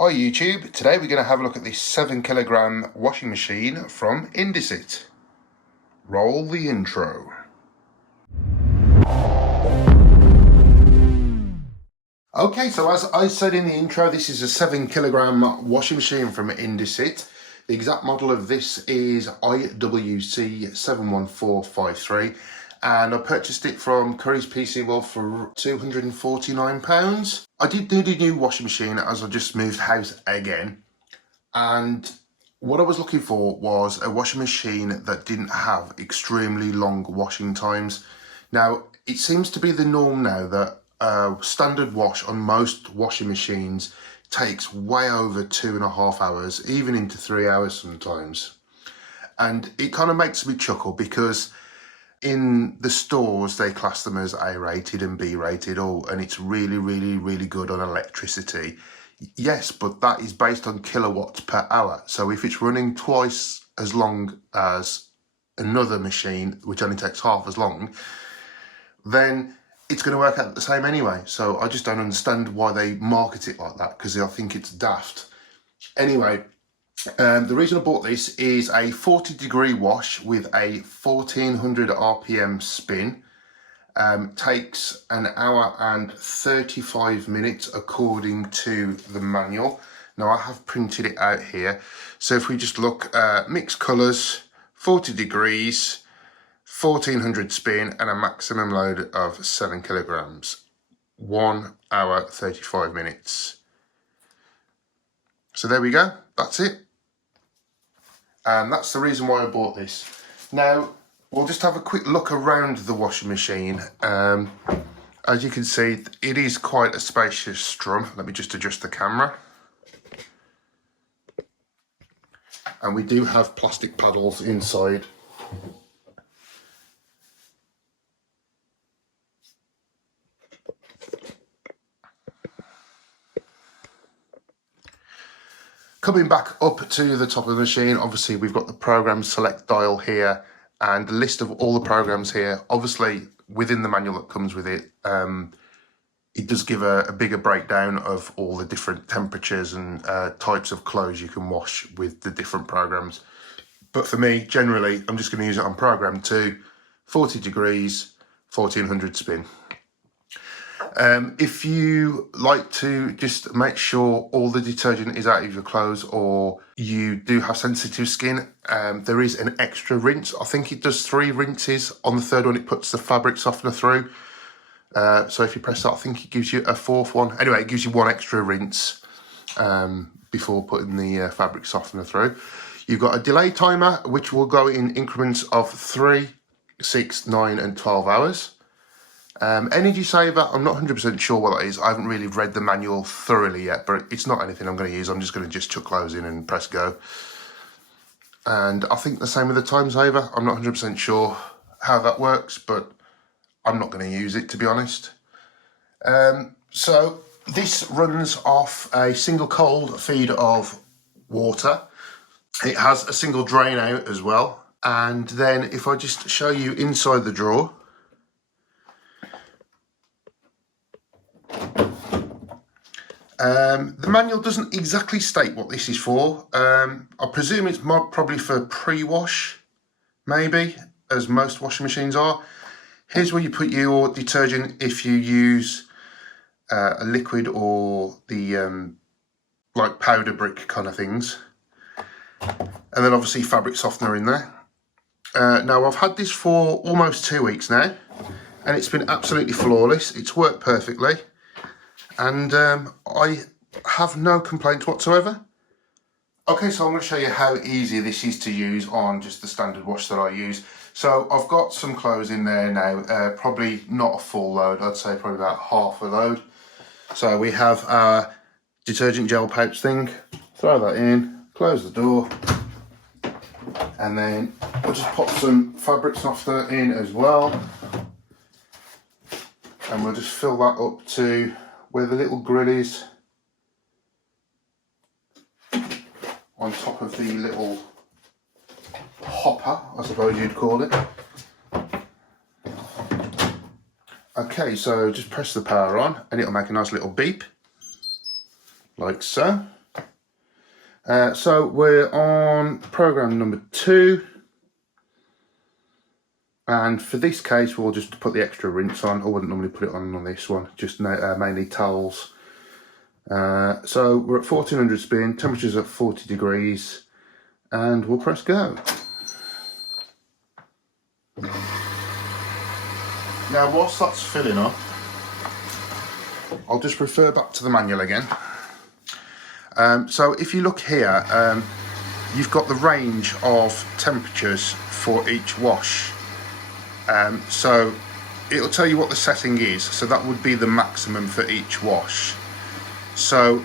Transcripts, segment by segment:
Hi YouTube, today we're going to have a look at this 7kg washing machine from Indesit. Roll the intro. Okay, so as I said in the intro, this is a 7kg washing machine from Indesit. The exact model of this is IWC 71453 and I purchased it from Curry's PC World for £249. I did need a new washing machine as I just moved house again, and what I was looking for was a washing machine that didn't have extremely long washing times. Now, it seems to be the norm now that standard wash on most washing machines takes way over 2.5 hours, even into 3 hours sometimes. And it kind of makes me chuckle because in the stores they class them as A rated and B rated, and it's really good on electricity. Yes, but that is based on kilowatts per hour. So if it's running twice as long as another machine, which only takes half as long, then it's going to work out the same anyway. So I just don't understand why they market it like that, because I think it's daft. Anyway, the reason I bought this is a 40-degree wash with a 1400 RPM spin. Takes an hour and 35 minutes according to the manual. Now I have printed it out here. So if we just look, mixed colours, 40 degrees, 1400 spin and a maximum load of 7 kilograms. 1 hour, 35 minutes. So there we go, that's it. And that's the reason why I bought this. Now, we'll just have a quick look around the washing machine. As you can see, it is quite a spacious drum. Let me just adjust the camera. And we do have plastic paddles inside. Coming back up to the top of the machine, obviously we've got the program select dial here and the list of all the programs here. Obviously within the manual that comes with it, it does give a bigger breakdown of all the different temperatures and types of clothes you can wash with the different programs. But for me, generally, I'm just going to use it on program 2, 40 degrees, 1400 spin. If you like to just make sure all the detergent is out of your clothes, or you do have sensitive skin, there is an extra rinse. I think it does 3 rinses. On the third one it puts the fabric softener through. So if you press that, I think it gives you a 4th one. Anyway, it gives you 1 extra rinse before putting the fabric softener through. You've got a delay timer which will go in increments of 3, 6, 9 and 12 hours. Energy saver, I'm not 100% sure what that is. I haven't really read the manual thoroughly yet, but it's not anything I'm going to use. I'm just going to chuck clothes in and press go. And I think the same with the time saver. I'm not 100% sure how that works, but I'm not going to use it, to be honest. So this runs off a single cold feed of water. It has a single drain out as well. And then if I just show you inside the drawer, the manual doesn't exactly state what this is for. I presume it's probably for pre-wash, maybe, as most washing machines are. Here's where you put your detergent if you use a liquid or the like powder brick kind of things. And then obviously fabric softener in there. Now I've had this for almost 2 weeks now, and it's been absolutely flawless. It's worked perfectly. And I have no complaints whatsoever. Okay, so I'm going to show you how easy this is to use on just the standard wash that I use. So I've got some clothes in there now, probably not a full load, I'd say probably about half a load. So we have our detergent gel pouch thing, throw that in, close the door, and then we'll just pop some fabric softener in as well. And we'll just fill that up to where the little grill is, on top of the little hopper, I suppose you'd call it. Okay, so just press the power on and it'll make a nice little beep, like so. So we're on program number 2. And for this case, we'll just put the extra rinse on. I wouldn't normally put it on this one, just mainly towels. So we're at 1400 spin, temperature's at 40 degrees, and we'll press go. Now, whilst that's filling up, I'll just refer back to the manual again. So if you look here, you've got the range of temperatures for each wash. So it'll tell you what the setting is, so that would be the maximum for each wash. So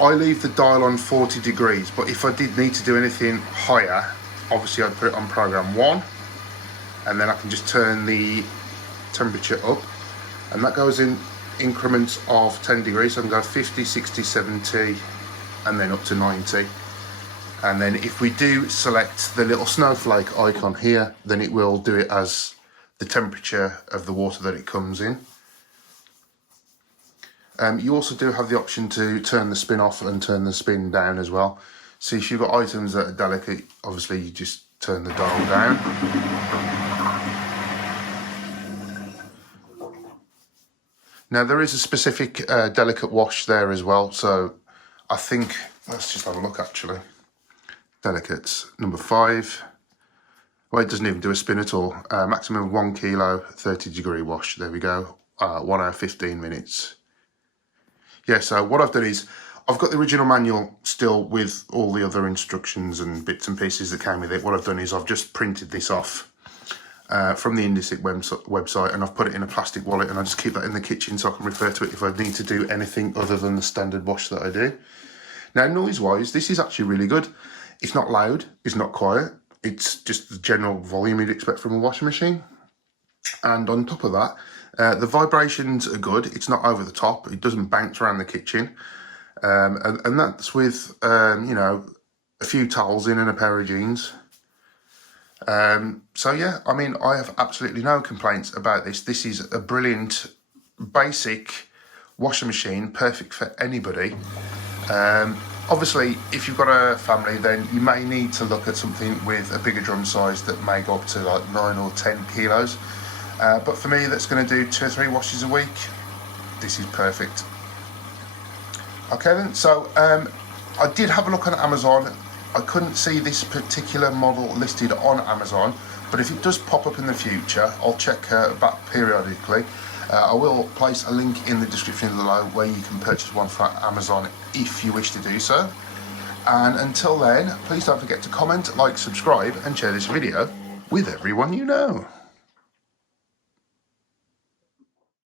I leave the dial on 40 degrees, but if I did need to do anything higher, obviously I'd put it on program 1, and then I can just turn the temperature up, and that goes in increments of 10 degrees. So I can go 50, 60, 70, and then up to 90. And then if we do select the little snowflake icon here, then it will do it as the temperature of the water that it comes in. You also do have the option to turn the spin off and turn the spin down as well. So if you've got items that are delicate, obviously you just turn the dial down. Now there is a specific delicate wash there as well, so I think, let's just have a look actually. Delicates, number 5. Well, it doesn't even do a spin at all. Maximum 1 kilo, 30 degree wash. There we go. 1 hour, 15 minutes. Yeah, so what I've done is, I've got the original manual still with all the other instructions and bits and pieces that came with it. What I've done is I've just printed this off from the Indesit website, and I've put it in a plastic wallet, and I just keep that in the kitchen so I can refer to it if I need to do anything other than the standard wash that I do. Now, noise-wise, this is actually really good. It's not loud, it's not quiet. It's just the general volume you'd expect from a washing machine. And on top of that, the vibrations are good. It's not over the top. It doesn't bounce around the kitchen. And that's with, you know, a few towels in and a pair of jeans. So yeah, I mean, I have absolutely no complaints about this. This is a brilliant, basic washing machine, perfect for anybody. Obviously, if you've got a family, then you may need to look at something with a bigger drum size that may go up to like 9 or 10 kilos. But for me, that's going to do 2 or 3 washes a week. This is perfect. Okay then, so I did have a look on Amazon. I couldn't see this particular model listed on Amazon, but if it does pop up in the future, I'll check back periodically. I will place a link in the description below where you can purchase one from Amazon if you wish to do so. And until then, please don't forget to comment, like, subscribe, and share this video with everyone you know.